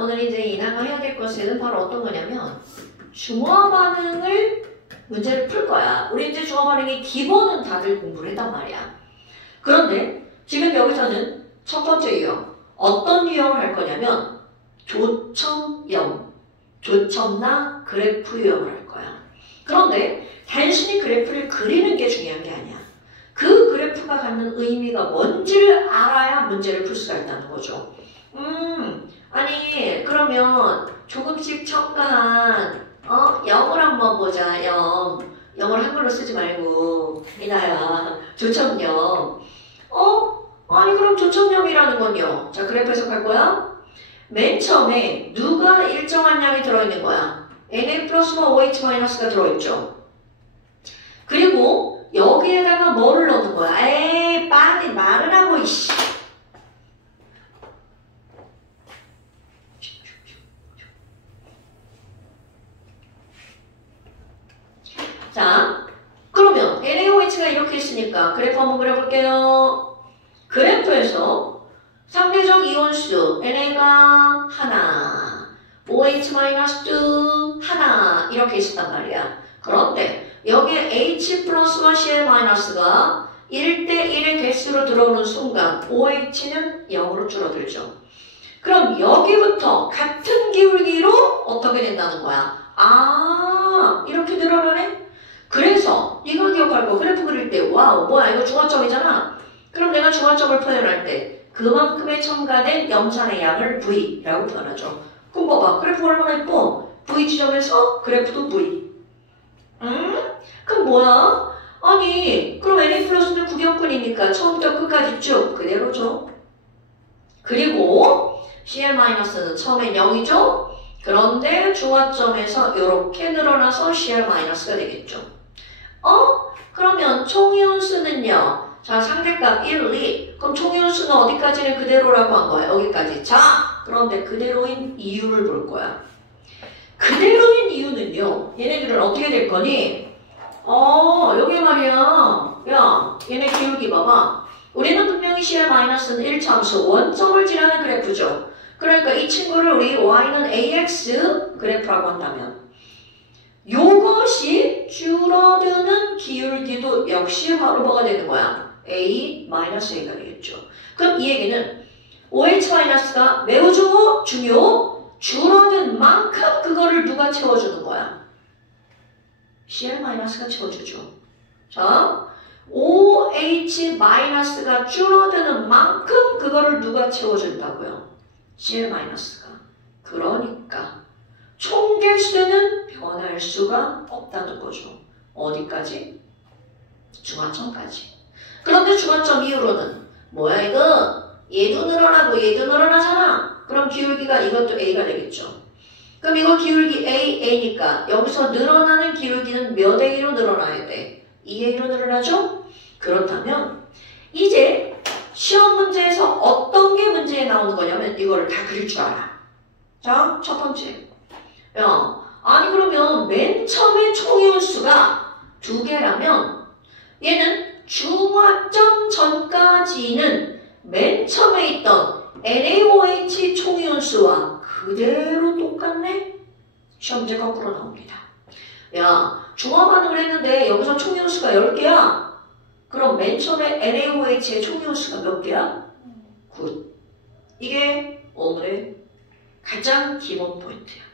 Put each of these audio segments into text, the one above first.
오늘 이제 이나가 해야 될 것은 바로 어떤 거냐면 중화 반응을 문제를 풀 거야. 우리 이제 중화 반응의 기본은 다들 공부를 했단 말이야. 그런데 지금 여기서는 첫 번째 유형 어떤 유형을 할 거냐면 조첨형, 조첨나 그래프 유형을 할 거야. 그런데 단순히 그래프를 그리는 게 중요한 게 아니야. 그 그래프가 갖는 의미가 뭔지를 알아야 문제를 풀 수가 있다는 거죠. 아니 그러면 조금씩 첨가한 영을 한번 보자. 영을 한글로 쓰지 말고 이나야 조첨형. 아니 그럼 조첨형이라는 건요. 자 그래프 해석할 거야. 맨 처음에 누가 일정한 양이 들어있는 거야. Na 플러스와 OH 마이너스가 들어있죠. 그리고 여기에다가 뭐를 넣는 거야? 에이 빨리 말을 하고 이씨. 자 그러면 NaOH가 이렇게 있으니까 그래프 한번 그려볼게요. 그래프에서 상대적 이온수 NA가 하나, OH- 하나 이렇게 있었단 말이야. 그런데 여기에 H 플러스와 Cl 마이너스가 1대1의 개수로 들어오는 순간 OH는 0으로 줄어들죠. 그럼 여기부터 같은 기울기로 어떻게 된다는 거야? 이렇게 늘어나네? 그래서 이걸 기억할 거 그래프 그릴 때 와우 뭐야 이거 중화점이잖아. 그럼 내가 중화점을 표현할 때 그만큼의 첨가된 염산의 양을 V라고 표현하죠. 그럼 봐봐 그래프 얼마나 예뻐? V 지점에서 그래프도 V. 그럼 뭐야? 아니 그럼 Na 플러스는 구경꾼이니까 처음부터 끝까지 쭉 그대로죠. 그리고 Cl-는 처음엔 0이죠. 그런데 중화점에서 이렇게 늘어나서 Cl-가 되겠죠. 그러면 총이온수는요. 자 상대값 1, 2. 그럼 총이온수는 어디까지는 그대로라고 한 거야? 여기까지. 자 그런데 그대로인 이유를 볼 거야. 그대로인 이유는요. 얘네들은 어떻게 될 거니? 여기 말이야. 야 얘네 기울기 봐봐. 우리는 분명히 Cl-는 1참수 원점을 지나는 그래프죠. 그러니까 이 친구를 우리 y는 ax 그래프라고 한다면 요것이 줄어드는 기울기도 역시 바로 뭐가 되는 거야? a-a가 되겠죠. 그럼 이 얘기는 OH-가 매우 중요 줄어든 만큼 그거를 누가 채워주는 거야? Cl-가 채워주죠. 자 OH-가 줄어드는 만큼 그거를 누가 채워준다고요? Cl-가. 그러니까 총 개수는 변할 수가 없다는 거죠. 어디까지? 중화점까지. 그런데 중화점 이후로는 뭐야 이거? 얘도 늘어나고 얘도 늘어나잖아. 그럼 기울기가 이것도 A가 되겠죠. 그럼 이거 기울기 A니까 여기서 늘어나는 기울기는 몇 A로 늘어나야 돼? 2A로 늘어나죠? 그렇다면 이제 시험 문제에서 어떤 게 문제에 나오는 거냐면 이거를 다 그릴 줄 알아. 자, 첫 번째. 아니 그러면 맨 처음에 총이온수가 2개라면 얘는 중화점 전까지는 맨 처음에 있던 NaOH 총이온수와 그대로 똑같네? 시험 문제 거꾸로 나옵니다. 야, 중화 반응을 했는데 여기서 총이온수가 10개야? 그럼 맨 처음에 NaOH의 총이온수가 몇 개야? 9. 이게 오늘의 가장 기본 포인트야.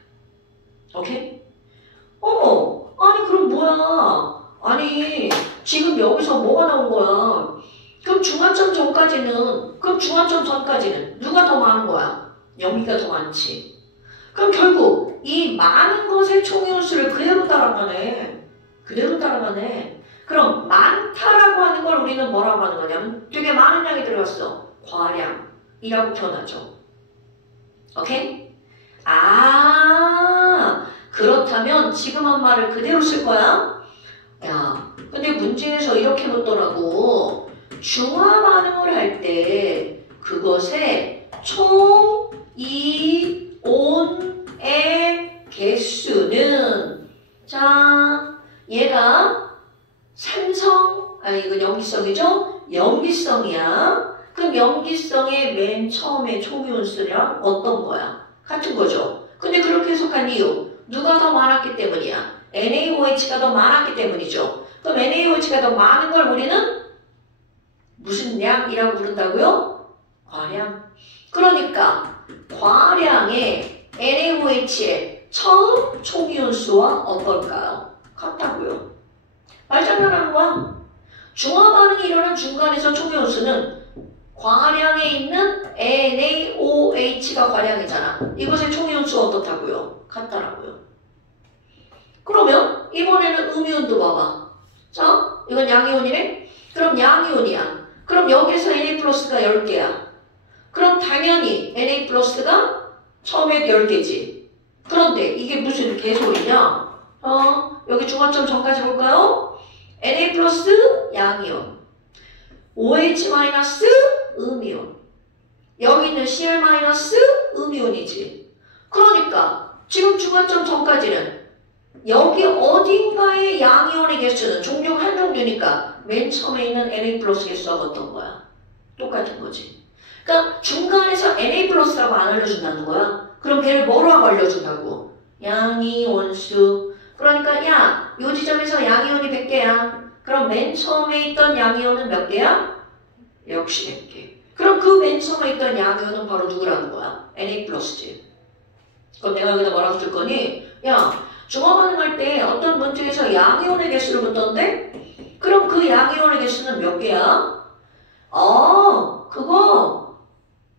오케이? 아니 그럼 뭐야? 아니 지금 여기서 뭐가 나온 거야? 그럼 중화점 전까지는 누가 더 많은 거야? 0기가 더 많지. 그럼 결국 이 많은 것의 총이온수를 그대로 따라가네. 그럼 많다라고 하는 걸 우리는 뭐라고 하는 거냐면 되게 많은 양이 들어갔어. 과량이라고 표현하죠. 오케이? 그렇다면 지금 한 말을 그대로 쓸 거야? 야, 근데 문제에서 이렇게 묻더라고. 중화 반응을 할 때 그것의 총 이온의 개수는 자, 얘가 이건 염기성이죠? 염기성이야. 그럼 염기성의 맨 처음에 총이온수량 어떤 거야? 같은 거죠. 근데 그렇게 해석한 이유, 누가 더 많았기 때문이야? NaOH가 더 많았기 때문이죠. 그럼 NaOH가 더 많은 걸 우리는 무슨 량이라고 부른다고요? 과량. 그러니까 과량의 NaOH의 처음 총이온수와 어떨까요? 같다고요. 말장난하는 거야. 중화 반응이 일어난 중간에서 총이온수는 과량에 있는 NaOH가 과량이잖아. 이것의 총이온수가 어떻다고요? 같다라고요. 그러면 이번에는 음이온도 봐봐. 자, 이건 양이온이네? 그럼 양이온이야. 그럼 여기서 Na 플러스가 10개야. 그럼 당연히 Na 플러스가 처음에 10개지. 그런데 이게 무슨 개소리냐? 여기 중화점 전까지 볼까요? Na 플러스 양이온, OH 마이너스 음이온, 여기 있는 Cl 마이너스 음이온이지. 그러니까 지금 중화점 전까지는 여기 어딘가의 양이온의 개수는 종종 한 종류니까 맨 처음에 있는 Na 플러스 개수가 어떤 거야? 똑같은 거지. 그러니까 중간에서 Na 플러스라고 안 알려준다는 거야. 그럼 걔를 뭐라고 알려준다고? 양이온수. 그러니까 야, 요 지점에서 양이온이 100개야. 그럼 맨 처음에 있던 양이온은 몇 개야? 역시 100개. 그럼 그 맨 처음에 있던 양이온은 바로 누구라는 거야? Na 플러스지. 그럼 내가 여기다 뭐라고 쓸 거니? 야, 중화 반응할 때 어떤 문제에서 양이온의 개수를 묻던데? 그럼 그 양이온의 개수는 몇 개야? 그거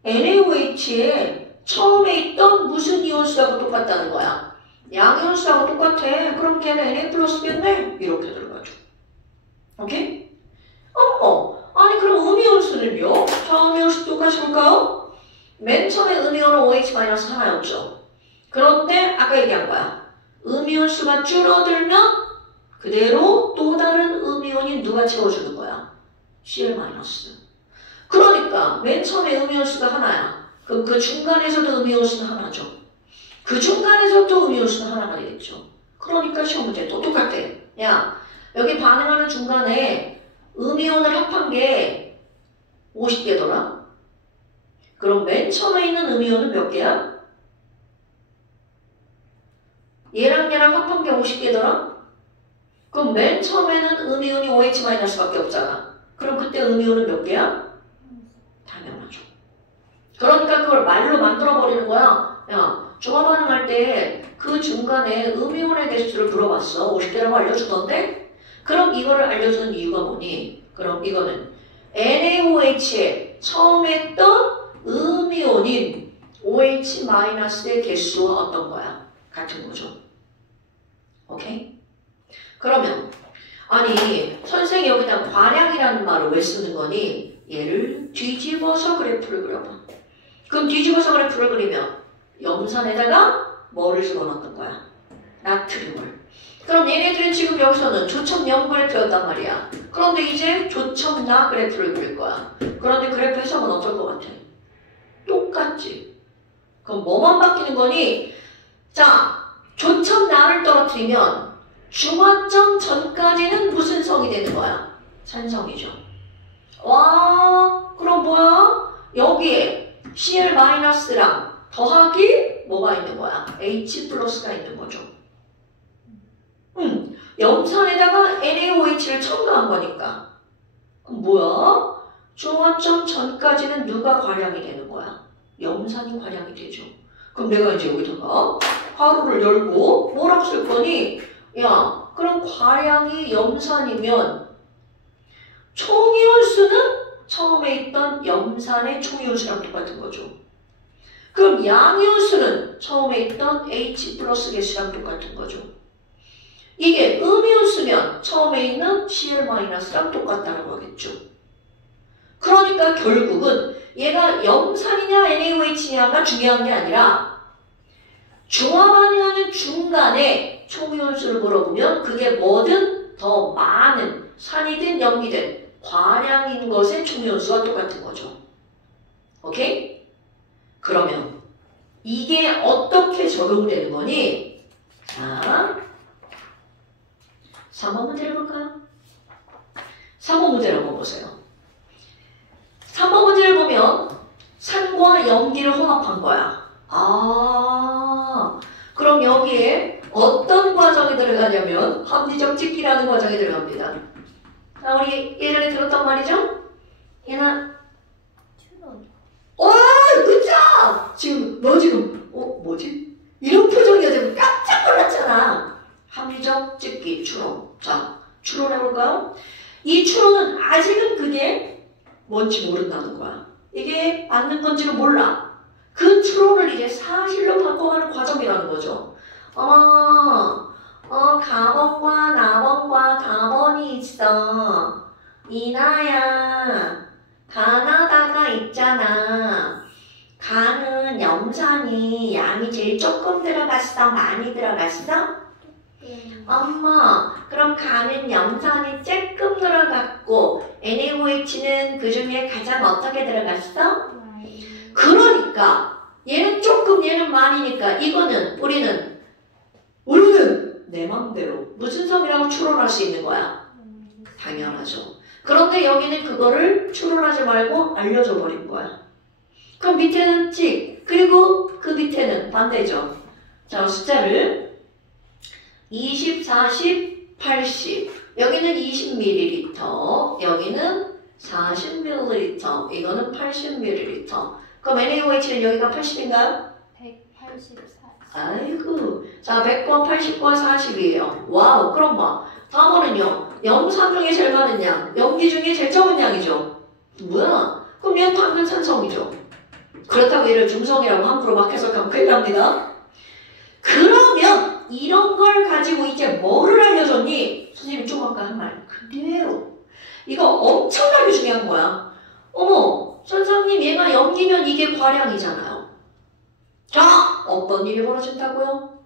NaOH에 처음에 있던 무슨 이온수하고 똑같다는 거야. 양이온수하고 똑같아. 그럼 걔는 Na 플러스겠네? 이렇게 들어가죠. 오케이? 아니 그럼 음이온수는요? 자, 음이온수 똑같이 볼까요? 맨 처음에 음이온은 OH 마이너스 하나였죠. 그런데 아까 얘기한 거야. 음이온수가 줄어들면 그대로 또 다른 음이온이 누가 채워주는 거야? Cl 마이너스. 그러니까 맨 처음에 음이온수가 하나야. 그럼 그 중간에서도 음이온수는 하나죠. 그 중간에서도 음이온수는 하나가 되겠죠. 그러니까 시험 문제 또 똑같대. 야, 여기 반응하는 중간에 음이온을 합한 게 50개더라? 그럼 맨 처음에 있는 음이온은 몇 개야? 얘랑 얘랑 합한 게 50개더라? 그럼 맨 처음에는 음이온이 OH-밖에 없잖아. 그럼 그때 음이온은 몇 개야? 당연하죠. 그러니까 그걸 말로 만들어버리는 거야. 야, 중화 반응할 때 그 중간에 음이온의 개수를 물어봤어. 50개라고 알려주던데? 그럼 이거를 알려주는 이유가 뭐니? 그럼 이거는 NaOH에 처음에 있던 음이온인 OH-의 개수와 어떤 거야? 같은 거죠. 오케이? 그러면 아니 선생이 여기다 과량이라는 말을 왜 쓰는 거니? 얘를 뒤집어서 그래프를 그려봐. 그럼 뒤집어서 그래프를 그리면 염산에다가 뭐를 집어넣는 거야? 나트륨을. 그럼 얘네들은 지금 여기서는 조첨염 그래프였단 말이야. 그런데 이제 조첨나 그래프를 그릴 거야. 그런데 그래프 해석은 어떨 것 같아? 똑같지. 그럼 뭐만 바뀌는 거니? 자, 조첨나를 떨어뜨리면 중화점 전까지는 무슨 성이 되는 거야? 산성이죠. 와, 그럼 뭐야? 여기에 Cl-랑 더하기 뭐가 있는 거야? H 플러스가 있는 거죠. 염산에다가 NaOH를 첨가한 거니까. 그럼 뭐야? 중화점 전까지는 누가 과량이 되는 거야? 염산이 과량이 되죠. 그럼 내가 이제 여기다가 괄호를 열고 뭐라고 쓸 거니? 야, 그럼 과량이 염산이면 총이온수는 처음에 있던 염산의 총이온수랑 똑같은 거죠. 그럼 양이온수는 처음에 있던 H 플러스 개수랑 똑같은 거죠. 이게 음이온수면 처음에 있는 Cl-랑 똑같다고 하겠죠. 그러니까 결국은 얘가 염산이냐 NaOH냐가 중요한 게 아니라 중화 반응하는 중간에 총이온수를 물어보면 그게 뭐든 더 많은 산이든 염기든 과량인 것의 총이온수와 똑같은 거죠. 오케이? 그러면 이게 어떻게 적용되는 거니? 자, 3번 문제를 볼까요? 3번 문제를 한번 보세요. 3번 문제를 보면 산과 염기를 혼합한 거야. 아, 그럼 여기에 어떤 과정이 들어가냐면 합리적 찍기라는 과정이 들어갑니다. 자, 우리 예전에 들었단 말이죠? 얘는 그쵸? 지금 너 지금 뭐지? 이런 표정이어서 깜짝 놀랐잖아. 합리적 찍기 추론. 자, 추론해볼까요? 이 추론은 아직은 그게 뭔지 모른다는 거야. 이게 맞는 건지를 몰라. 그 추론을 이제 사실로 바꿔가는 과정이라는 거죠. 가번과 나번과 가번이 있어. 이나야, 가나다가 있잖아. 가는 염산이 양이 제일 조금 들어갔어? 많이 들어갔어? 엄마, 그럼 가는 염산이 조금 들어갔고 NaOH는 그 중에 가장 어떻게 들어갔어? 그러니까 얘는 조금 얘는 많이니까 이거는 우리는 내 맘대로 무슨 성이라고 추론할 수 있는 거야? 당연하죠. 그런데 여기는 그거를 추론하지 말고 알려줘 버린 거야. 그럼 밑에는 찍, 그리고 그 밑에는 반대죠. 자, 숫자를 20, 40, 80. 여기는 20ml, 여기는 40ml, 이거는 80ml. 그럼 NaOH는 여기가 80인가요? 184. 아이고. 자, 100과 80과 40이에요. 와우. 그럼 뭐? 4번은요. 염산 중에 제일 많은 양, 염기 중에 제일 적은 양이죠. 뭐야? 그럼 얘는 당근 산성이죠. 그렇다고 얘를 중성이라고 함부로 막 해석하면 큰일 납니다. 그러면 이런 걸 가지고 이제 뭐를 알려줬니? 선생님이 좀 아까 한 말 그대로. 이거 엄청나게 중요한 거야. 어머, 선생님 얘가 염기면 이게 과량이잖아요. 자, 어떤 일이 벌어진다고요?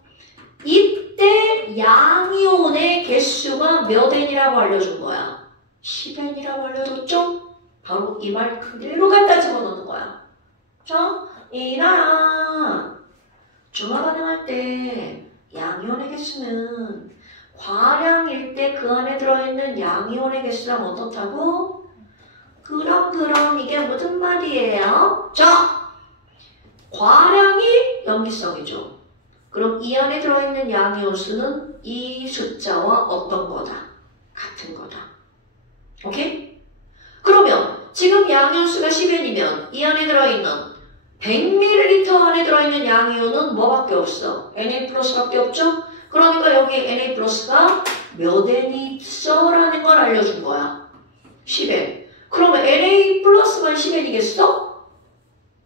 이때 양이온의 개수가 몇 N이라고 알려준 거야? 10N이라고 알려줬죠? 바로 이 말 그대로 갖다 집어넣는 거야. 자, 이나라 중화 반응할 때 양이온의 개수는 과량일 때 그 안에 들어있는 양이온의 개수랑 어떻다고? 그럼 이게 무슨 말이에요? 자, 과량이 염기성이죠. 그럼 이 안에 들어있는 양이온 수는 이 숫자와 어떤 거다? 같은 거다. 오케이? 그러면 지금 양이온 수가 10N이면 이 안에 들어있는 100ml 안에 들어있는 양이온은 뭐밖에 없어? Na 플러스밖에 없죠? 그러니까 여기 Na 플러스가 몇 N이 있어라는 걸 알려준 거야. 10N. 그러면 Na 플러스만 10N이겠어?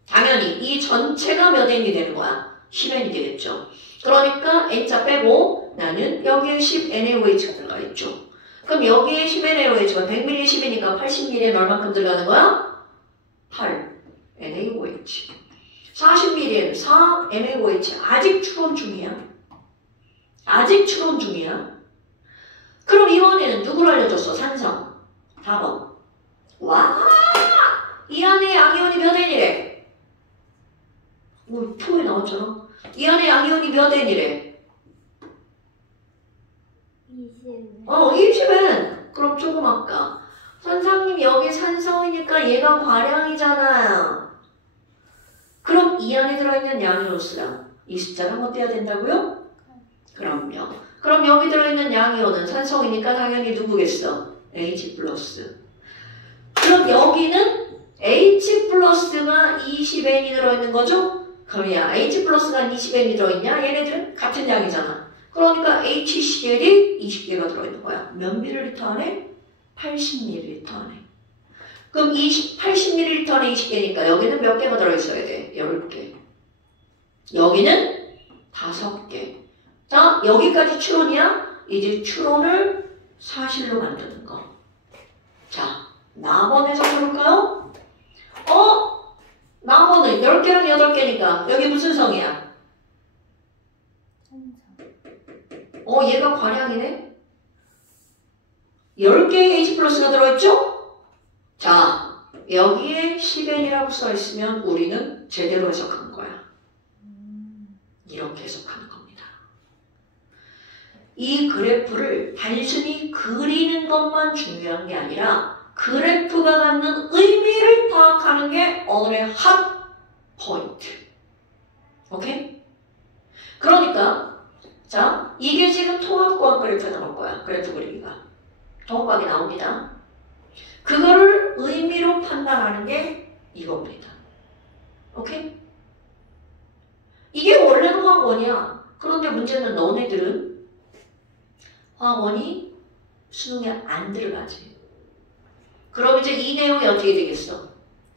당연히 이 전체가 몇 N이 되는 거야? 10N이 되겠죠. 그러니까 N자 빼고 나는 여기에 10NaOH가 들어가 있죠. 그럼 여기에 10NaOH가 100ml 10이니까 80ml에 얼마큼 들어가는 거야? 8NaOH. 40ml에는 4NaOH. 아직 추론 중이야. 그럼 이번에는 누구를 알려줬어? 산성. 4번. 와! 이 안에 양이온이 몇 N이래? 표에 나왔잖아. 이 안에 양이온이 몇 N이래? 20. 20N. 그럼 조금 아까. 선생님 여기 산성이니까 얘가 과량이잖아요. 그럼 이 안에 들어있는 양이온 수랑 이 숫자랑 어때야 된다고요? 그럼요. 그럼 여기 들어있는 양이온은 산성이니까 당연히 누구겠어? H 플러스. 그럼 여기는 H 플러스가 20N이 들어있는 거죠? 그럼 야, H 플러스가 20N이 들어있냐? 얘네들은 같은 양이잖아. 그러니까 HCl이 20개가 들어있는 거야. 몇 ml 안에? 80ml 안에. 그럼 80ml 안에 20개니까 여기는 몇 개가 들어있어야 돼? 10개. 여기는 5개. 자, 여기까지 추론이야? 이제 추론을 사실로 만드는 거. 자, 나번에서 볼까요? 나번은 10개랑 8개니까 여기 무슨 성이야? 얘가 과량이네? 10개의 H 플러스가 들어있죠? 자, 여기에 10N이라고 써있으면 우리는 제대로 해석한 거야. 이렇게 해석하는 겁니다. 이 그래프를 단순히 그리는 것만 중요한 게 아니라 그래프가 갖는 의미를 파악하는 게 오늘의 핫 포인트. 오케이? 그러니까 자, 이게 지금 통합과학 그래프에 나올 거야. 그래프 그리기가. 통합과학이 나옵니다. 그거를 의미로 판단하는 게 이겁니다. 오케이? 이게 원래는 화학원이야. 그런데 문제는 너네들은 화학원이 수능에 안 들어가지. 그럼 이제 이 내용이 어떻게 되겠어?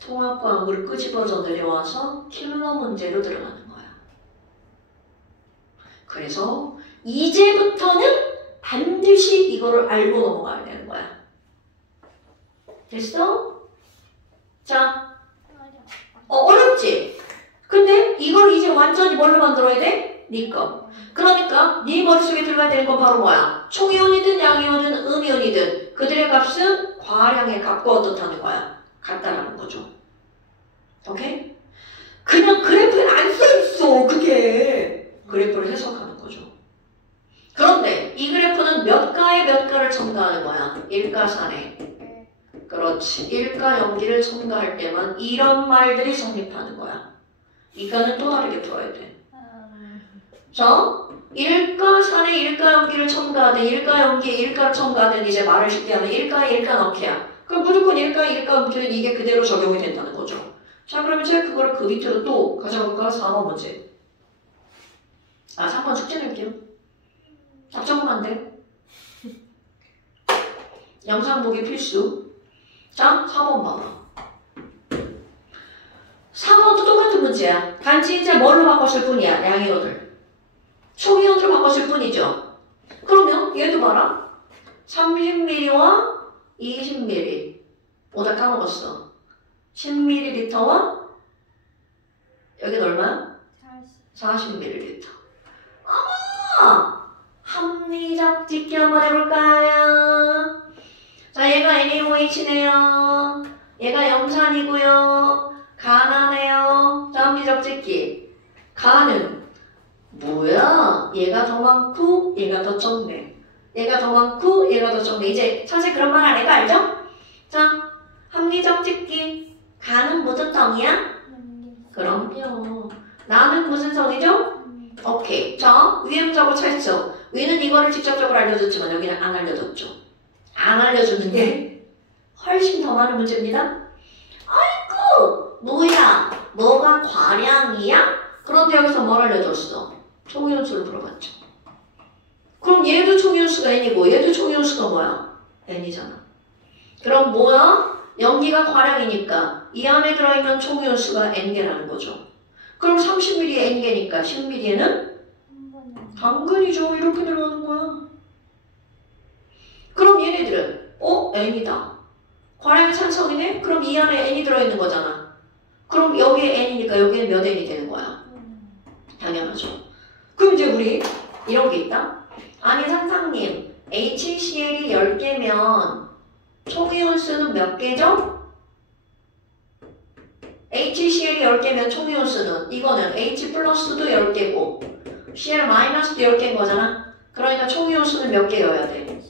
통합과학을 끄집어져 내려와서 킬러 문제로 들어가는 거야. 그래서 이제부터는 반드시 이거를 알고 넘어가야 되는 거야. 됐어? 자, 어렵지? 근데 이걸 이제 완전히 뭘로 만들어야 돼? 네 거. 그러니까 네 머릿속에 들어가야 되는 건 바로 뭐야? 총이온이든 양이온이든 음이온이든 그들의 값은 과량의 값과 어떻다는 거야? 같다라는 거죠. 오케이? 그냥 그래프에 안 써있어. 그게 그래프를 해석하는 거죠. 그런데 이 그래프는 몇 가에 몇 가를 첨가하는 거야? 일가산에. 그렇지. 일가 연기를 첨가할 때만 이런 말들이 성립하는 거야. 이가는 또 다르게 풀어야 돼. 자, 일가산에 일가 연기를 첨가하든 일가 연기에 일가를 첨가하든 이제 말을 쉽게 하면 일가에 일가 넣기야. 그럼 무조건 일가에 일가 넣기는 이게 그대로 적용이 된다는 거죠. 자, 그러면 제가 그거를 그 밑으로 또 가져볼까? 4번 문제. 아, 3번 숙제 낼게요. 답정은 안 돼. 영상 보기 필수. 자, 4번 봐봐. 4번도 똑같은 문제야. 단지 이제 뭘로 바꿨을 뿐이야. 양이온을. 총이온으로 바꿨을 뿐이죠. 그러면 얘도 봐라. 30ml와 20ml. 오다 까먹었어. 10ml와 여긴 얼마야? 40ml. 합리적 집기 한번 해볼까요? 자, 얘가 NaOH네요. 얘가 염산이고요. 가나네요. 자, 합리적 집기. 가는 뭐야? 얘가 더 많고 얘가 더 적네. 얘가 더 많고 얘가 더 적네. 이제 사실 그런 말 안 해도 알죠? 자, 합리적 집기. 가는 무슨 성이야? 그럼요. 나는 무슨 성이죠? 오케이. 자, 위에 문자고 찾죠. 위는 이거를 직접적으로 알려줬지만 여기는 안 알려줬죠. 안 알려주는 게 훨씬 더 많은 문제입니다. 아이고, 뭐야? 뭐가 과량이야? 그런데 여기서 뭘 알려줬어? 총이온수를 물어봤죠. 그럼 얘도 총이온수가 N이고 얘도 총이온수가 뭐야? N이잖아. 그럼 뭐야? 연기가 과량이니까 이 안에 들어있는 총이온수가 N개라는 거죠. 그럼 30ml에 N개니까 10ml에는 당근이죠. 이렇게 들어가는 거야. 그럼 얘네들은 N이다. 과량의 산성이네? 그럼 이 안에 N이 들어있는 거잖아. 그럼 여기에 N이니까 여기는 몇 N이 되는 거야? 당연하죠. 그럼 이제 우리 이런 게 있다. 아니 상상님, HCl이 10개면 총이온수는 몇 개죠? HCl이 10개면 총이온수는 이거는 H 플러스도 10개고 Cl 마이너스도 10개인 거잖아. 그러니까 총이온수는 몇 개여야 돼?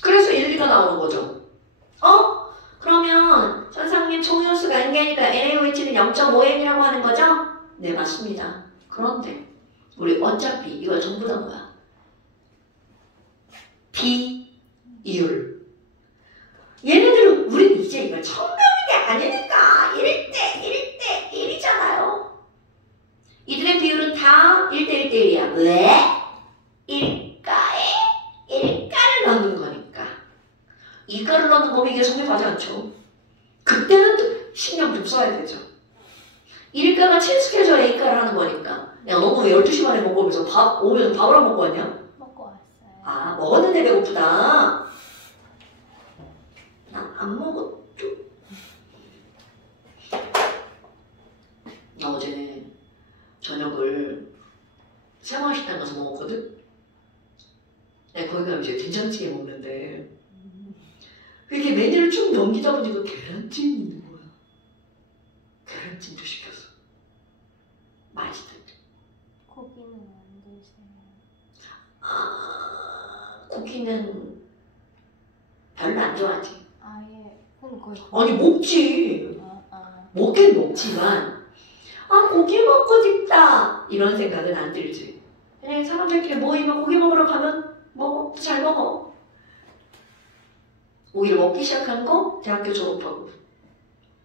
그래서 1, 2가 나오는 거죠. 그러면 선생님 총이온수가 N개니까 NaOH는 0.5N이라고 하는 거죠? 네, 맞습니다. 그런데 우리 어차피 이거 전부 다 뭐야? 비율. 얘네들은 우리는 이제 이걸 처음 배우는 게 아니니까 1대 1이잖아요. 이들의 비율은 다 1대 1대 1이야. 왜? 1가를 넣는 거니까. 2가를 넣는 거 이게 성립하지 않죠. 그때는 또 신경 좀 써야 되죠. 1가가 친숙해져야 2가를 하는 거니까. 야, 너무 왜 12시 반에 먹고 오면서 오면 밥을 안 먹고 왔냐? 먹고 왔어요. 아, 먹었는데 배고프다. 난 안 먹었죠. 나 어제 저녁을 생활식당 가서 먹었거든? 거기 가면 이제 된장찌개 먹는데 이렇게 메뉴를 쭉 넘기다 보니까 계란찜이 있는 거야. 계란찜도 시켰어. 맛있던데. 고기는 안 드세요? 고기는 별로 안 좋아하지. 아예 그럼 거의 아니 먹지. 먹긴 먹지만 아, 고기 먹고 싶다. 이런 생각은 안 들지. 그냥 사람들끼리 모이면 고기 먹으러 가면 먹어. 잘 먹어. 오히려 먹기 시작한 거 대학교 졸업하고.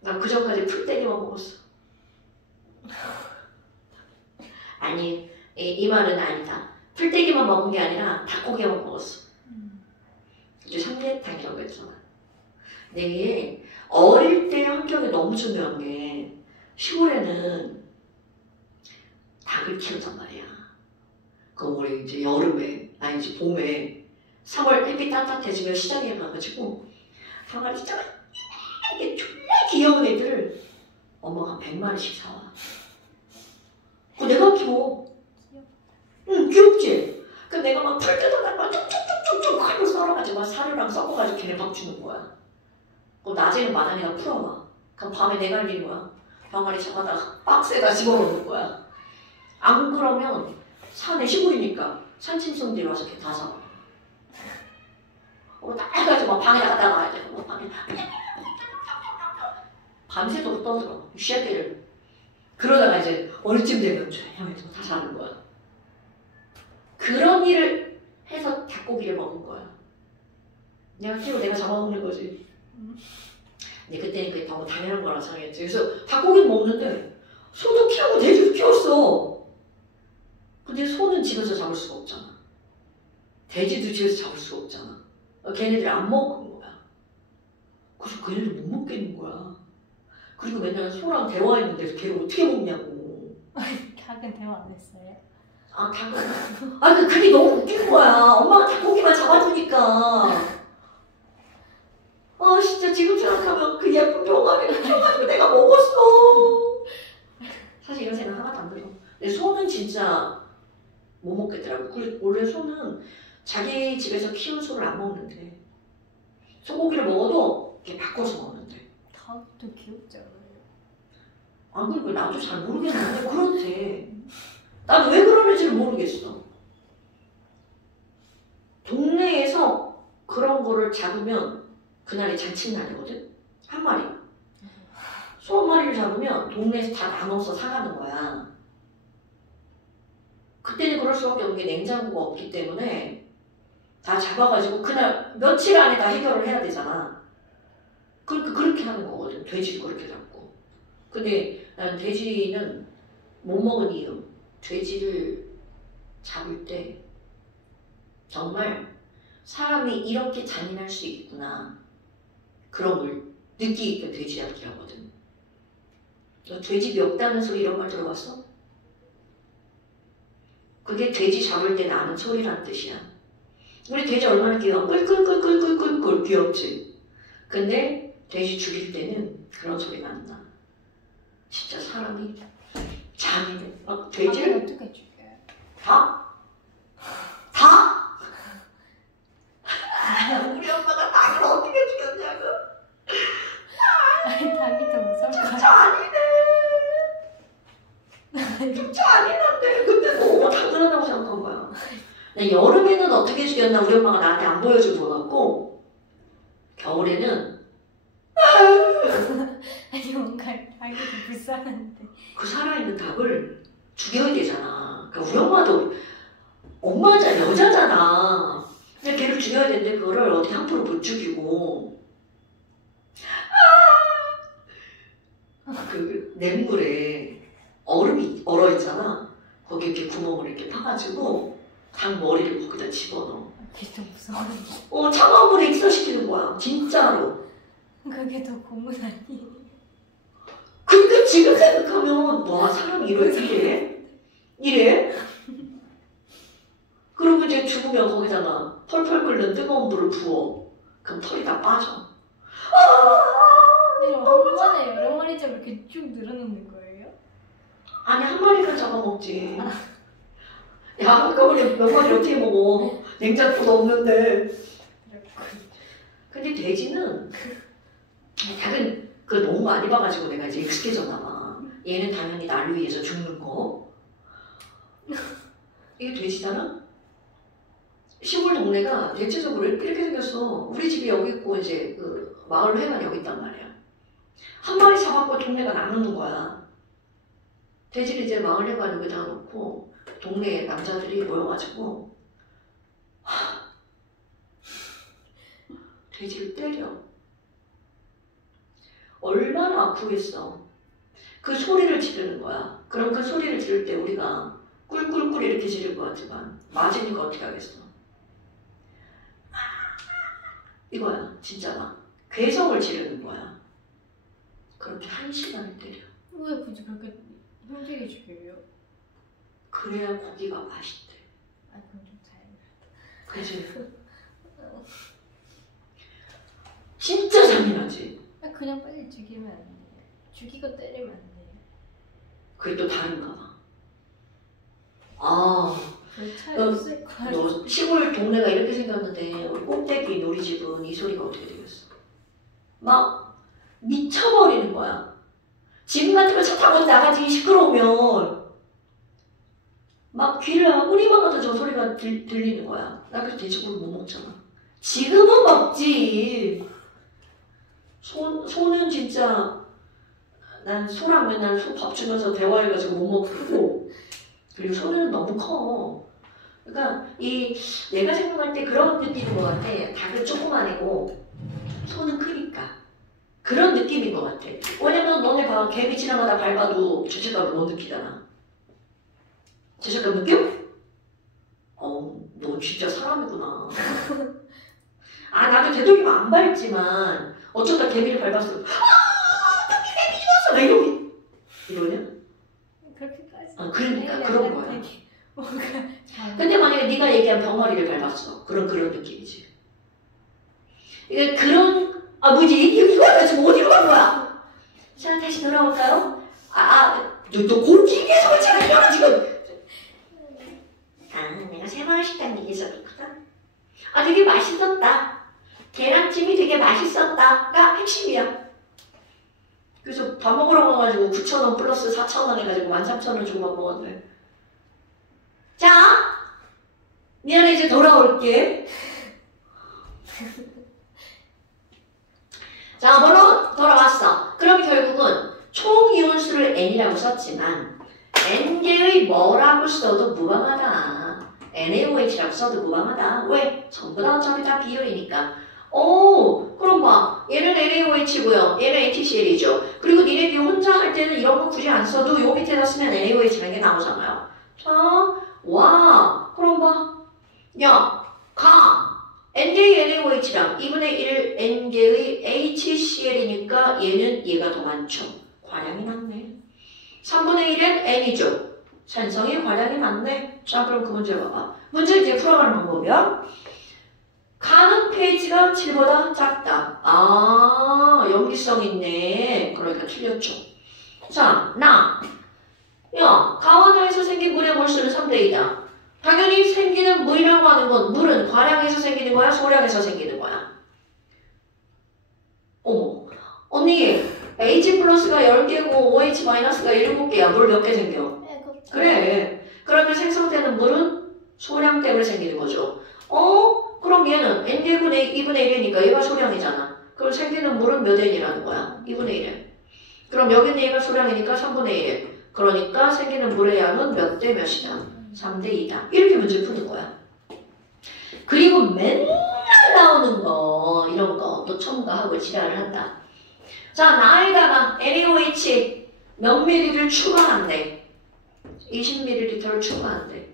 나 그전까지 풀떼기만 먹었어. 아니, 이 말은 아니다. 풀떼기만 먹은 게 아니라 닭고기만 먹었어. 이제 삼계탕이라고 했잖아. 근데 어릴 때 환경이 너무 중요한 게 시골에는 닭을 키우단 말이야. 그 우리 이제 여름에, 아니지 봄에 3월 햇빛 따뜻해지면 시장에 가가지고 강아지 진짜 이게 존나 귀여운 애들을 엄마가 100마리씩 사와. 그거 내가 키워. 응, 귀엽지? 그 내가 막 풀 뜯어다가 쭉쭉쭉쭉쭉 칼로 썰어가지고 막 사료랑 섞어가지고 걔네 밥 주는 거야. 그 낮에는 마당에다 풀어놔. 그럼 밤에 내가 할 일이 뭐야? 병아리 잡아다가 박스에다 집어넣는 거야. 안 그러면 산에 시골이니까 산짐승들이 와서 이렇게 다 잡아. 딱 해가지고 막 방에 나갔다가 이제 막 방에 밤새도록 떠들어. 이 새끼를. 그러다가 이제 어느 쯤 되면 조용히 다 자는 거야. 그런 일을 해서 닭고기를 먹은 거야. 내가 키우고 내가 잡아먹는 거지. 근데 그때는 그게 너무 당연한 거라 생각했지. 그래서 닭고기는 먹는데 소도 키우고 돼지도 키웠어. 근데 소는 집에서 잡을 수가 없잖아. 돼지도 집에서 잡을 수가 없잖아. 걔네들이 안 먹은 거야. 그래서 걔네들 못 먹겠는 거야. 그리고 맨날 소랑 대화했는데 걔를 어떻게 먹냐고. 닭은 대화 안 했어요? 아, 닭은. 아, 그게 너무 웃긴 거야. 엄마가 닭고기만 잡아주니까. 아, 진짜 지금 생각하면 그 예쁜 병아리를 키워가지고 내가 먹었어. 사실 이런 생각 하나도 안 들어. 근데 소는 진짜 못 먹겠더라고. 원래 소는 자기 집에서 키운 소를 안 먹는데. 소고기를 먹어도 이렇게 바꿔서 먹는데. 닭도 귀엽지 않아요? 아, 그러니까 나도 잘 모르겠는데 그렇대. 난 왜 그러는지를 모르겠어. 동네에서 그런 거를 잡으면 그날이 잔칫날이거든? 한 마리. 소 한 마리를 잡으면 동네에서 다 나눠서 사가는 거야. 그때는 그럴 수밖에 없는 게 냉장고가 없기 때문에 다 잡아가지고 그날 며칠 안에 다 해결을 해야 되잖아. 그러니까 그렇게 하는 거거든. 돼지도 그렇게 잡고. 근데 난 돼지는 못 먹은 이유. 돼지를 잡을 때 정말 사람이 이렇게 잔인할 수 있구나. 그런 걸 느끼게끔 돼지 잡기 하거든. 너 돼지 멱다는 소리 이런 말 들어봤어? 그게 돼지 잡을 때 나는 소리란 뜻이야. 우리 돼지 얼마나 귀여워. 꿀꿀꿀꿀꿀꿀꿀 귀엽지? 근데 돼지 죽일 때는 그런 소리가 안 나. 진짜 사람이 잔인해. 돼지를 어떻게 죽여요? 다? 다? 우리 엄마가 닭을 어떻게 죽였냐고? 아니 닭이 더 무서울 것 진짜 같아요. 아니네. 진짜 아니란데. 근데 너무 당연하다고 생각한 거야. 나 여름에는 어떻게 죽였나 우리 엄마가 나한테 안 보여준 거 같고 겨울에는 아니 뭔가 닭이 더 불쌍한데. 그 살아있는 닭을 죽여야 되잖아. 그러니까 우리 엄마도 엄마잖아, 여자잖아. 근데 걔를 죽여야 되는데 그거를 어떻게 함부로 못 죽이고 그 냉물에 얼음이 얼어있잖아. 거기 이렇게 구멍을 이렇게 파가지고 닭 머리를 거기다 집어넣어. 그게 더 무서워. 차가운 물에 익사시키는 거야. 진짜로. 그게 더 고문 아니에요? 근데 지금 생각하면 와 사람이 이래? 이래? 그리고 이제 죽으면 거기다가 펄펄 끓는 뜨거운 물을 부어. 그럼 털이 다 빠져. 근데 한 번에 여러 마리 잡을 이렇게 쭉 늘어놓는 거예요? 아니 한 마리만 잡아먹지. 야 한꺼번에 몇 마리 어떻게 먹어. 냉장고도 없는데. 근데 돼지는 닭은 그걸 너무 많이 봐가지고 내가 이제 익숙해졌나 봐. 얘는 당연히 나를 위해서 죽는 거. 이게 돼지잖아? 시골 동네가 대체적으로 이렇게 생겼어. 우리 집이 여기 있고 이제 그 마을 회관 여기 있단 말이야. 한 마리 잡았고 동네가 나누는 거야. 돼지를 이제 마을에 가는 거다 놓고 동네 남자들이 모여가지고 돼지를 때려. 얼마나 아프겠어. 그 소리를 지르는 거야. 그럼 그 소리를 지를 때 우리가 꿀꿀꿀 이렇게 지를 것 같지만 맞으니까 어떻게 하겠어. 이거야 진짜나. 괴성을 지르는 거야. 그렇게 1시간을 때려. 왜 굳이 그렇게 힘들게 죽여요? 그래야 고기가 맛있대. 아 그럼 좀 다행이다. 그지? 진짜 잔인하지? 아 그냥 빨리 죽이면 안 돼요. 죽이고 때리면 안 돼요. 그게 또 다른가 봐. 아, 별 차이 없을 거 아니야. 너 시골 동네가 이렇게 생겼는데 우리 꼭대기 놀이집은 이 소리가 어떻게 되겠어? 막 미쳐버리는 거야. 지금 같은 거 차 타고 나가지 시끄러우면 막 귀를 아무리 막아도 저 소리가 들리는 거야. 나 그래서 돼지고기 못 먹잖아. 지금은 먹지. 소는 진짜 난 소랑 맨날 소 밥 주면서 대화해가지고 못 먹고 그리고 소는 너무 커. 그러니까 내가 생각할 때 그런 느낌인 것 같아. 닭은 조그만하고 소는 크니까 그런 느낌인 것 같아. 왜냐면 너네 봐 개미 지나가다 밟아도 죄책감을 못 느끼잖아. 죄책감 느껴? 너 진짜 사람이구나. 아 나도 되도록이면 안 밟지만 어쩌다 개미를 밟았어. 나 이러냐? 그렇게까지. 그러니까 그런 거야. 뭔가 근데 만약에 네가 얘기한 병아리를 밟았어. 그런 느낌이지. 이게 뭐지? 이거 지금 어디로 간 거야? 자, 다시 돌아올까요? 너 고기 계속 찾으려고 지금. 내가 새마을식당 얘기해서 그렇구나. 되게 맛있었다. 계란찜이 되게 맛있었다가 핵심이야. 그래서 밥 먹으러 가가지고 9,000원 플러스 4,000원 해가지고 13,000원 주고 밥 먹었는데. 자, 미안해 이제 돌아올게. 자, 물론 돌아왔어. 그럼 결국은 총 이온수를 N이라고 썼지만 N개의 뭐라고 써도 무방하다. NaOH라고 써도 무방하다. 왜? 전부 다 어차피 다 비율이니까. 그럼 봐. 얘는 NaOH고요. 얘는 NaCl이죠. 그리고 니네들이 혼자 할 때는 이런 거 굳이 안 써도 요 밑에다 쓰면 NaOH라는 게 나오잖아요. 자, 와. 그럼 봐. 야, N개의 NaOH랑 2분의 1 N개의 HCl이니까 얘가 더 많죠. 과량이 많네. 3분의 1은 N이죠. 산성이 과량이 많네. 자, 그럼 그 문제 봐봐. 문제 이제 풀어가는 방법이야. 가는 페이지가 7보다 작다. 염기성 있네. 그러니까 틀렸죠. 자, 가와나에서 생긴 물의 몰수는 3대2다. 당연히 생기는 물이라고 하는 건 물은 과량에서 생기는 거야? 소량에서 생기는 거야? 언니 H 플러스가 10개고 OH 마이너스가 7개야. 물 몇 개 생겨? 그래. 그러면 생성되는 물은 소량 때문에 생기는 거죠. 그럼 얘는 N개분의 2분의 1이니까 얘가 소량이잖아. 그럼 생기는 물은 몇 N이라는 거야? 2분의 1N. 그럼 여기는 얘가 소량이니까 3분의 1N. 그러니까 생기는 물의 양은 몇 대 몇이다? 3대 2다. 이렇게 문제를 푸는 거야. 그리고 맨날 나오는 거, 이런 거, 또 첨가하고 지랄을 한다. 자, 나에다가 NaOH 몇 ml를 추가한대. 20ml를 추가한대.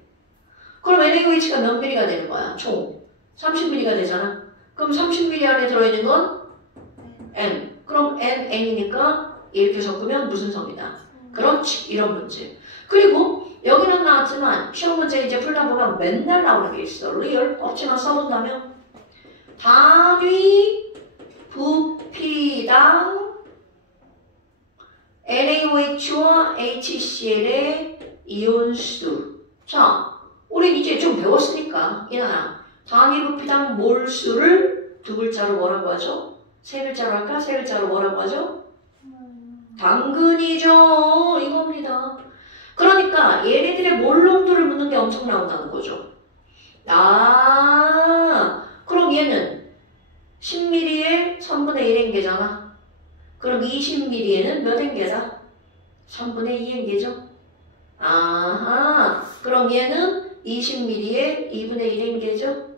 그럼 NaOH가 몇 ml가 되는 거야? 총 30ml가 되잖아. 그럼 30ml 안에 들어있는 건 N. 그럼 N이니까 이렇게 섞으면 무슨 성이다? 그렇지. 이런 문제. 그리고 여기는 나왔지만 시험 문제 이제 풀다 보면 맨날 나오는 게 있어. 리얼 없지만 써본다면 단위 부피당 NaOH와 HCl의 이온수. 자, 우린 이제 좀 배웠으니까 이나야 단위 부피당 몰수를 두 글자로 뭐라고 하죠? 세 글자로 할까? 세 글자로 뭐라고 하죠? 당근이죠. 이겁니다. 그러니까 얘네들의 몰농도를 묻는 게 엄청 나온다는 거죠. 그럼 얘는 10ml에 3분의 1N개잖아. 그럼 20ml에는 몇 N개다? 3분의 2N개죠. 아하, 그럼 얘는 20mm의 2분의 1인 게죠?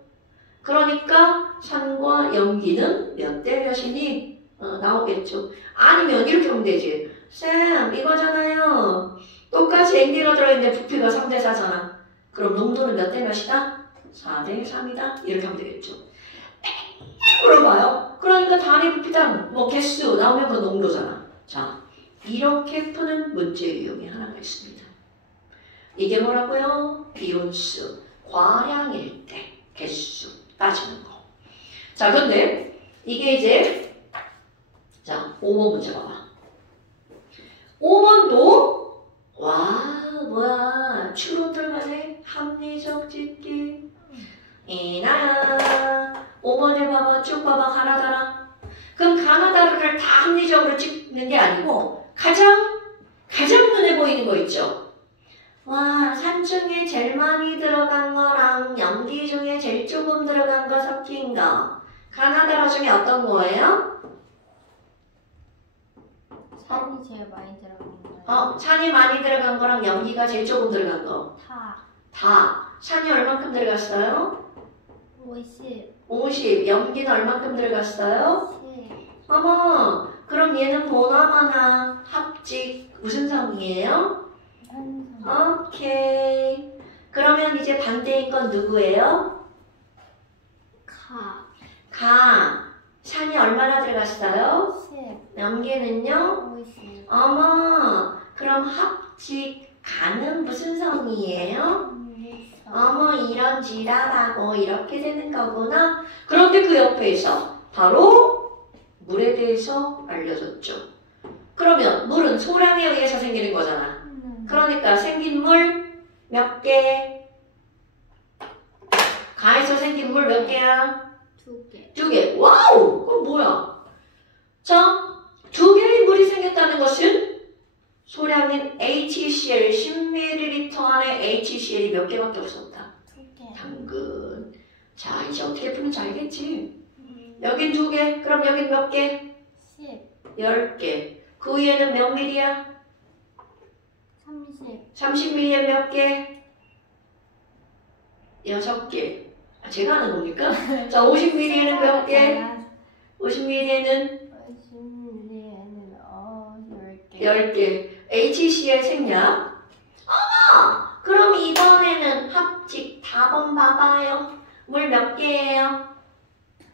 그러니까 산과 염기는 몇 대 몇이니? 나오겠죠. 아니면 이렇게 하면 되지. 쌤, 이거잖아요. 똑같이 N개가 들어있는데 부피가 3대 4잖아. 그럼 농도는 몇 대 몇이다? 4대 3이다. 이렇게 하면 되겠죠. 물어봐요. 그러니까 단위 부피당 뭐 개수 나오면 그 농도잖아. 자, 이렇게 푸는 문제 유형이 하나가 있습니다. 이게 뭐라고요? 비온수, 과량일 때 개수 따지는 거. 자, 근데 이게 이제 자, 5번 문제 봐봐. 5번도 와, 뭐야, 추론 들어가네. 합리적 집기. 이나야. 5번에 봐봐, 쭉 봐봐, 가나다라. 그럼 가나다라를 다 합리적으로 찍는 게 아니고 가장 눈에 보이는 거 있죠? 와, 산 중에 제일 많이 들어간 거랑 염기 중에 제일 조금 들어간 거 섞인 거. 가나다라 중에 어떤 거예요? 산이 제일 많이 들어간 거예요. 산이 많이 들어간 거랑 염기가 제일 조금 들어간 거. 다. 산이 얼만큼 들어갔어요? 50. 염기는 얼만큼 들어갔어요? 10. 어머, 그럼 얘는 보나마나 합직 무슨 성이에요? 산성. 오케이. 그러면 이제 반대인 건 누구예요? 가. 산이 얼마나 들어갔어요? 10. 염기는요? 50. 어머, 그럼 합직 가는 무슨 성이에요? 어머, 이런 지랄하고 이렇게 되는 거구나. 그런데 그 옆에서 바로 물에 대해서 알려줬죠. 그러면 물은 소량에 의해서 생기는 거잖아. 그러니까 생긴 물 몇 개? 가에서 생긴 물 몇 개야? 2개. 2개. 와우! 그건 뭐야? 자, 2개의 물이 생겼다는 것은 소량인 HCl 10ml 안에 HCl이 몇 개밖에 없었다. 2개. 당근. 자, 이제 어떻게 풀는지 알겠지? 여긴 2개. 그럼 여긴 몇 개? 10. 10개. 그 위에는 몇 밀이야? 30. 30mm에 몇 개? 6개. 제가 하는 겁니까? 자, 50mm에는 몇 개? 50mm에는 50ml에는 10개. 10개. HCl 생략. 그럼 이번에는 합직 답은 봐봐요. 물 몇 개예요?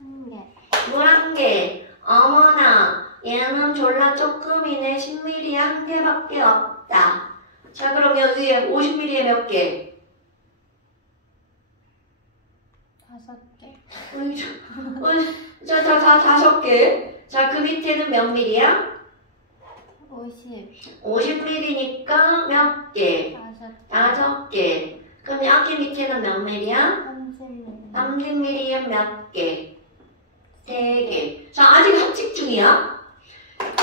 1개. 물 1개. 어머나, 얘는 졸라 조금이네. 10ml 1개밖에 없다. 자, 그럼 여기에 50ml에 몇 개? 5개. 자, 다 5개. 자, 그 밑에는 몇 밀이야? 50. 50ml니까 몇 개? 5개. 5개. 그럼 여기 밑에는 몇 밀이야? 30ml. 30ml에 몇 개? 3개. 자, 아직 합직 중이야.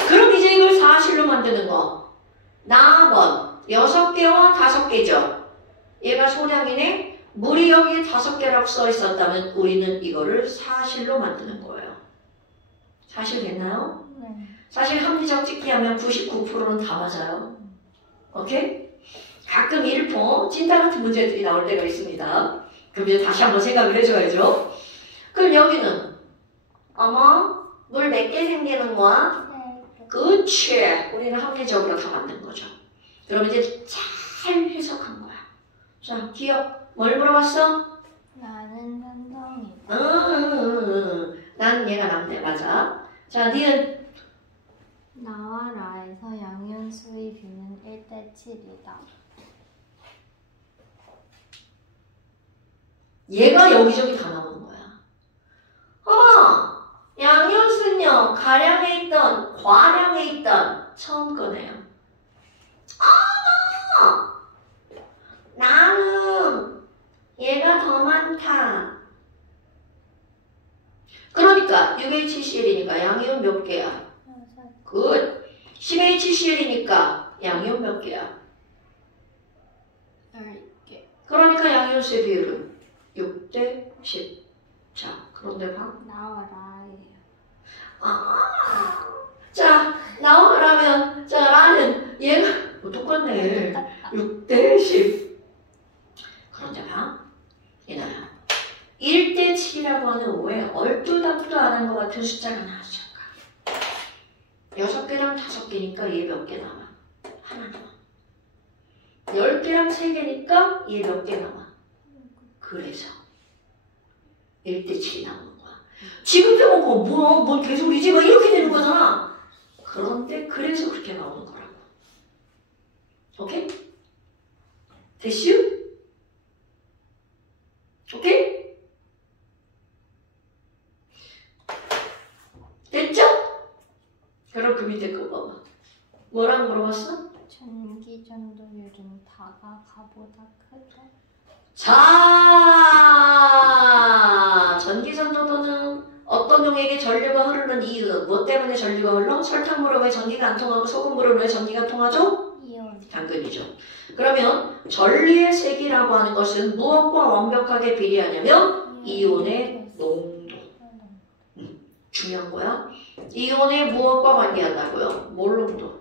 그럼 이제 이걸 사실로 만드는 거. 나번 6개와 5개죠. 얘가 소량이네. 물이 여기에 5개라고 써 있었다면 우리는 이거를 사실로 만드는 거예요. 사실 됐나요? 네. 사실 합리적 찍기 하면 99%는 다 맞아요. 오케이? 가끔 1%, 찐따 같은 문제들이 나올 때가 있습니다. 그럼 이제 다시 한번 생각을 해줘야죠. 그럼 여기는 어머, 물 몇 개 생기는 거야? 네. 그치. 우리는 합리적으로 다 만든 거죠. 그럼 이제 잘 해석한 거야. 자, 기억. 뭘 물어봤어? 나는 산성이다. 난 얘가 남대. 맞아. 자, 니은. 나와 라에서 양연수의 비는 1대 7이다. 얘가 여기저기 다 나오는 거야. 양연수는요, 가량에 있던, 과량에 있던, 처음 거네요. 나는 얘가 더 많다. 그러니까 6HCl이니까 양이온 몇 개야? 굿. 10HCl이니까 양이온 몇 개야? 10개. 그러니까 양이온수의 비율은 6대 10. 자, 그런데 봐. 나와 라예요. 자, 나와라면, 자, 라는 얘가 똑같네. 똑같다. 6 6대 10. 그런데 봐. 이나야. 1대 7이라고 하는 왜 얼뚜다프도 안 한 것 같은 숫자가 나왔을까? 6개랑 5개니까 얘 몇 개 남아? 하나 남아. 10개랑 3개니까 얘 몇 개 남아? 그래서 1대 7이 나오는 거야. 지금 빼먹고 뭔 개소리지? 막 이렇게 되는 거잖아. 그런데 그래서 그렇게 나오는 거라고. 오케이? 됐슈? 오케이? 됐죠? 그럼 그 밑에 거 봐봐. 뭐라고 물어봤어? 전기 전도율은 다가 가보다 크다. 자, 전기전도도는 어떤 용액에 전류가 흐르는 이유, 뭐 때문에 전류가 흘러? 설탕물은 왜 전기가 안 통하고 소금물은 왜 전기가 통하죠? 이온. 당근이죠. 그러면 전류의 색이라고 하는 것은 무엇과 완벽하게 비례하냐면 이온의 농도. 중요한 거야. 이온의 무엇과 관계한다고요? 몰농도.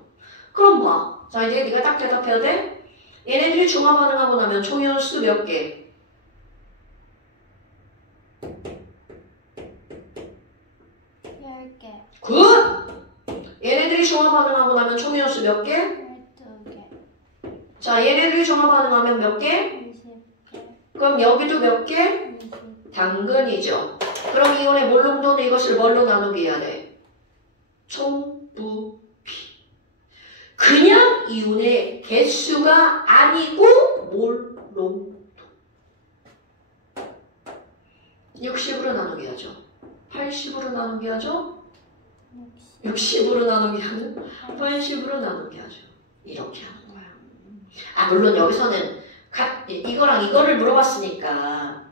그럼 봐. 자, 이제 네가 딱 대답해야 돼. 얘네들이 중화 반응하고 나면 총이온수 몇 개? 10개. 굿! 얘네들이 중화 반응하고 나면 총이온수 몇 개? 12개. 자, 얘네들이 중화 반응하면 몇 개? 20개. 그럼 여기도 몇 개? 20. 당근이죠. 그럼 이온의 몰농도는 이것을 뭘로 나누게 해야 돼? 총부피. 그냥 이온의 개수가 아니고 몰농도. 60으로 나누게 하죠. 80으로 나누게 하죠. 60으로 나누게 하죠. 80으로 나누게 하죠. 이렇게 하는 거야. 아, 물론 여기서는 이거랑 이거를 물어봤으니까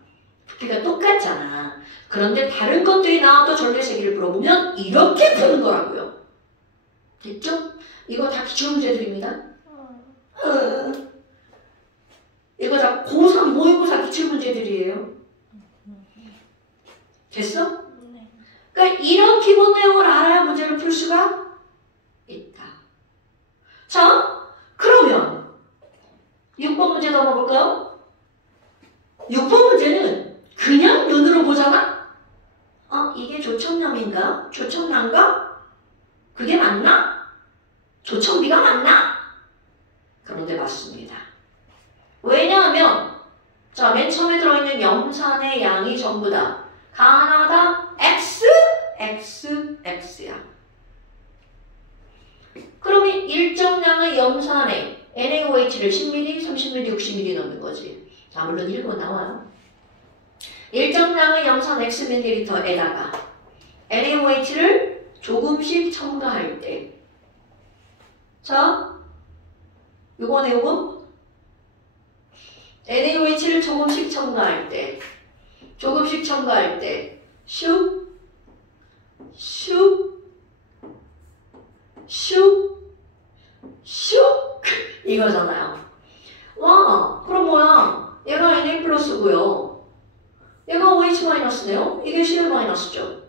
부피가 똑같잖아. 그런데 다른 것들이 나와도 전류의 세기를 물어보면 이렇게 푸는 거라고요. 됐죠? 이거 다 기출문제들입니다. 이거 다 고3 모의고사 기출문제들이에요. 됐어? 네. 그러니까 이런 기본 내용을 알아야 문제를 풀 수가 있다. 자, 그러면 6번 문제 넘어볼까요? 6번 문제는 그냥 눈으로 보잖아? 이게 조청염인가? 조청란가? 그게 맞나? 조청비가 맞나? 그런데 맞습니다. 왜냐하면 자, 맨 처음에 들어있는 염산의 양이 전부 다 가나다 X, X, X야. 그러면 일정량의 염산에 NaOH를 10ml, 30ml, 60ml 넣는 거지. 자, 물론 1번 나와요. 일정량의 염산 Xml에다가 NaOH를 조금씩 첨가할 때 자, 요거네 요거 NaOH를 조금씩 첨가할 때 슉, 슉, 슉, 슉 이거잖아요. 와, 그럼 뭐야? 얘가 Na 플러스고요. 얘가 OH 마이너스네요. 이게 CL 마이너스죠.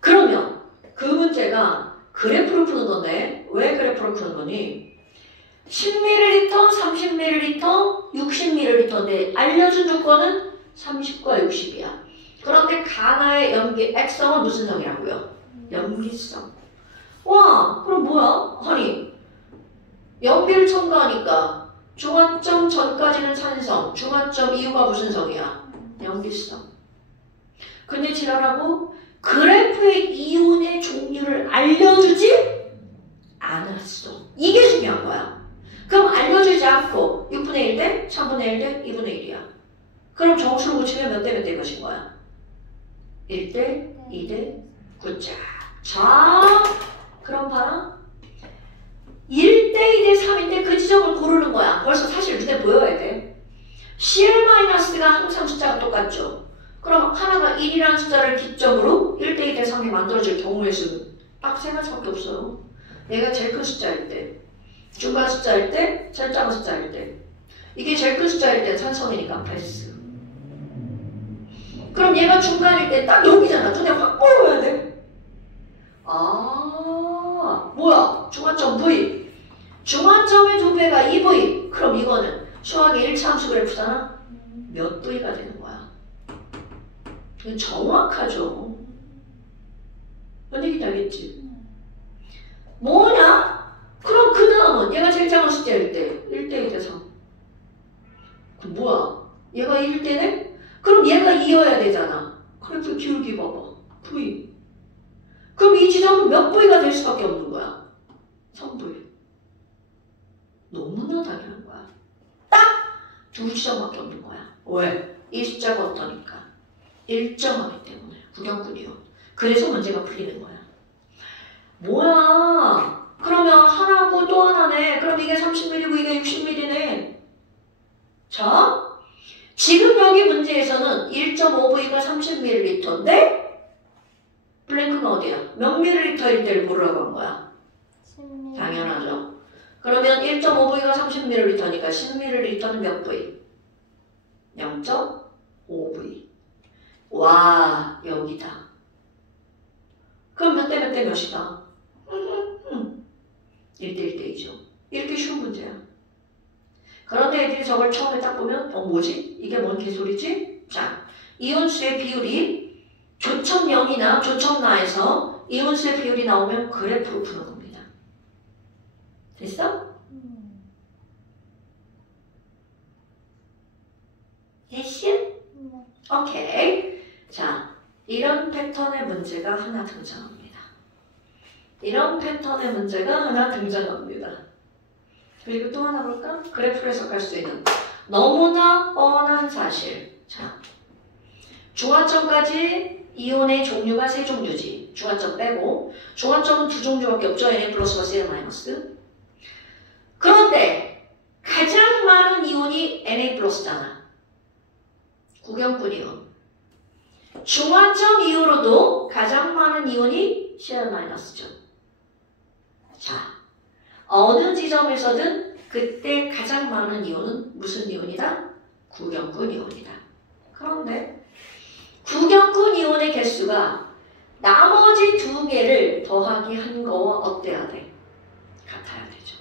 그러면 그 문제가 그래프로 푸는 건데 왜 그래프로 푸는 거니? 10ml, 30ml, 60ml인데 알려준 조건은 30과 60이야. 그런데 가나의 염기 액성은 무슨 성이라고요? 염기성. 와, 그럼 뭐야? 아니, 염기를 첨가하니까 중화점 전까지는 산성, 중화점 이후가 무슨 성이야? 염기성. 근데 지랄하고 그래프의 이온의 종류를 알려주지 않았어. 이게 중요한 거야. 그럼 알려주지 않고 6분의 1 대, 3분의 1 대, 2분의 1이야. 그럼 정수를 붙이면 몇 대 몇 대 것인 거야? 1대, 2대, 9자. 자, 그럼 봐라. 1대, 2대, 3인데 그 지점을 고르는 거야. 벌써 사실 눈에 보여야 돼. CL-가 항상 숫자가 똑같죠. 그럼 하나가 1이라는 숫자를 기점으로 1대, 2대, 3이 만들어질 경우의 수는 딱 세 가지밖에 없어요. 얘가 제일 큰 숫자일 때, 중간 숫자일 때, 제일 작은 숫자일 때. 이게 제일 큰 숫자일 때 산성이니까 패스. 그럼 얘가 중간일 때 딱 여기잖아. 눈에 확 보여야 돼. 아, 뭐야? 중화점 V. 중화점의 2배가 2V. 그럼 이거는 수학의 1차 함수 그래프잖아. 몇 V가 되는 거야. 이건 정확하죠. 뭔 얘기인지 알겠지? 뭐냐? 그럼 그 다음은 얘가 제일 작은 숫자일 때 1대 2대 3. 그 뭐야? 얘가 1대네? 그럼 얘가 2여야 되잖아. 그래프 기울기 봐봐. V. 그럼 이 지점은 몇 V가 될 수밖에 없는 거야? 3V. 너무나 당연한 거야. 딱 두 지점밖에 없는 거야. 왜? 이 숫자가 어떠니까? 일정하기 때문에. 구경꾼이요. 그래서 문제가 풀리는 거야. 뭐야? 그러면 하나고 또 하나네. 그럼 이게 30mm고 이게 60mm네. 자, 지금 여기 문제에서는 1.5V가 30ml인데 블랭크는 어디야? 몇 ml일 때를 모르라고 한 거야? 10ml. 당연하죠. 그러면 1.5V가 30ml니까 10ml는 몇 V? 0.5V. 와, 여기다. 그럼 몇 대 몇 대 몇이다? 1대 1대2죠. 이렇게 쉬운 문제야. 그런데 애들이 저걸 처음에 딱 보면 뭐지? 이게 뭔 개소리지? 자, 이온수의 비율이 조점 0이나 조점 나에서 이온수의 비율이 나오면 그래프로 푸는 겁니다. 됐어? 됐어? 오케이. 자, 이런 패턴의 문제가 하나 등장합니다. 이런 패턴의 문제가 하나 등장합니다. 그리고 또 하나 볼까? 그래프를 해석할 수 있는 너무나 뻔한 사실. 자, 중화점까지 이온의 종류가 세 종류지. 중화점 빼고. 중화점은 두 종류밖에 없죠. Na 플러스와 Cl 마이너스. 그런데 가장 많은 이온이 Na 플러스잖아. 구경꾼 이온. 중화점 이후로도 가장 많은 이온이 Cl 마이너스죠. 자, 어느 지점에서든 그때 가장 많은 이온은 무슨 이온이다? 구경꾼 이온이다. 그런데 구경꾼 이온의 개수가 나머지 두 개를 더하기 한 거와 어때야 돼? 같아야 되죠.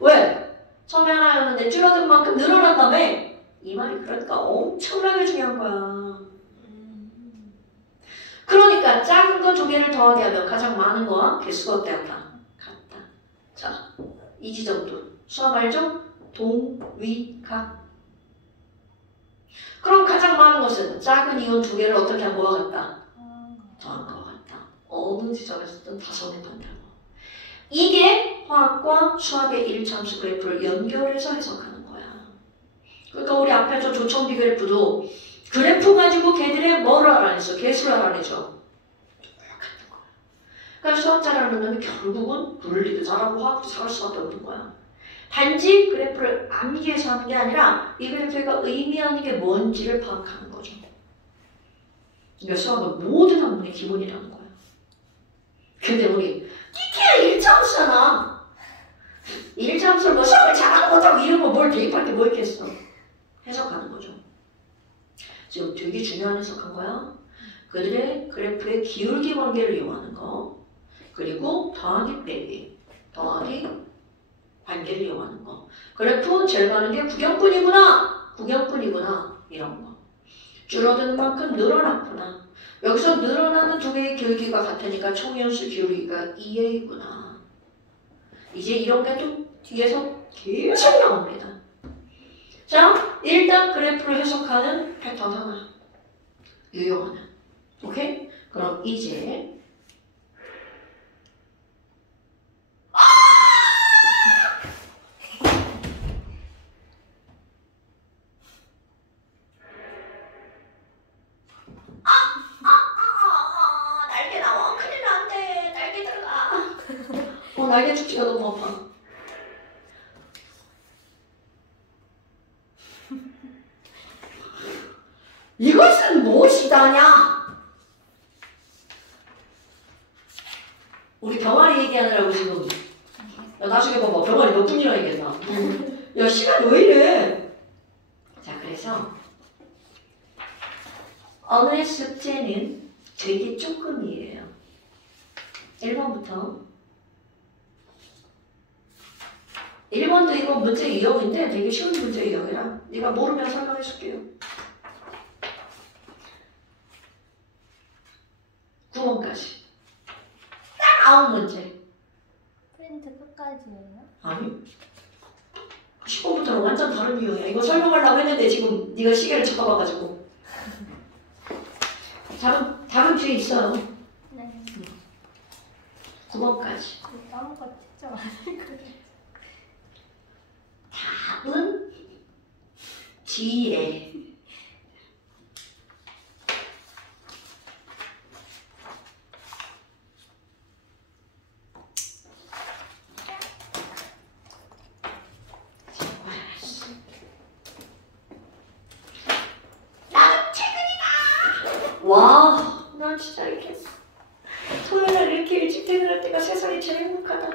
왜? 처음에 하나였는데 줄어든 만큼 늘어난다며? 이 말이 그러니까 엄청나게 중요한 거야. 그러니까 작은 거 두 개를 더하게 하면 가장 많은 거와 개수가 어때한다? 같다. 자, 이 지점도 수학 알죠? 동, 위, 각. 그럼 가장 많은 것은 작은 이온 두 개를 어떻게 한 거와 같다? 더한 거와 같다. 어느 지점에서든 다 성립한다고. 이게 화학과 수학의 1차 함수 그래프를 연결해서 해석하는 거야. 그러니까 우리 앞에 저 조청비 그래프도 그래프 가지고 걔들의 뭐를 알아내죠? 개수를 알아내죠. 똑같은 거야. 그러니까 수학자라는 놈이 결국은 물리도 잘하고 화학도 잘할 수밖에 없는 거야. 단지 그래프를 암기해서 하는 게 아니라 이 그래프가 의미하는 게 뭔지를 파악하는 거죠. 그러니까 수학은 모든 학문의 기본이라는 거야. 근데 우리 끼케야 1차 함수잖아. 1차 함수를 뭐 수학을 잘하는 거다고 이런 거 뭘 대입할 게 뭐 있겠어. 해석하는 거죠. 지금 되게 중요한 해석한 거야. 그들의 그래프의 기울기 관계를 이용하는 거. 그리고 더하기 빼기. 더하기 관계를 이용하는 거. 그래프 제일 많은 게 구경꾼이구나. 구경꾼이구나. 이런 거. 줄어드는 만큼 늘어났구나. 여기서 늘어나는 두 개의 기울기가 같으니까 총이온수 기울기가 2a구나. 이제 이런 게 또 뒤에서 계속 나옵니다. 자, 일단 그래프를 해석하는 패턴 하나. 유용하는. 오케이? 그럼 이제 날개 나와. 큰일 난대. 날개 들어가. 날개 축지가 너무 아파. 이것은 무엇이다냐? 우리 병아리 얘기하느라고 지금. 야, 나중에 봐봐. 병아리 몇 분이나 얘기했나? 야, 시간이 왜 이래? 자, 그래서 오늘의 숙제는 되게 조금이에요. 1번부터 1번도 이거 문제 유형인데 되게 쉬운 문제 유형이라 네가 모르면 설명해 줄게요. 9번까지 딱 9문제. 프린트 끝까지예요? 아니 10번부터는 완전 다른 유형이야. 이거 설명하려고 했는데 지금 네가 시계를 잡아봐가지고 답은 뒤에 있어요. 네. 9번까지 아무것도 진짜 많을 거예요. 답은 뒤에. 나는 퇴근이다. 와, 난 진짜 이렇게 토요일날 이렇게 일찍 퇴근할 때가 세상에 제일 행복하다.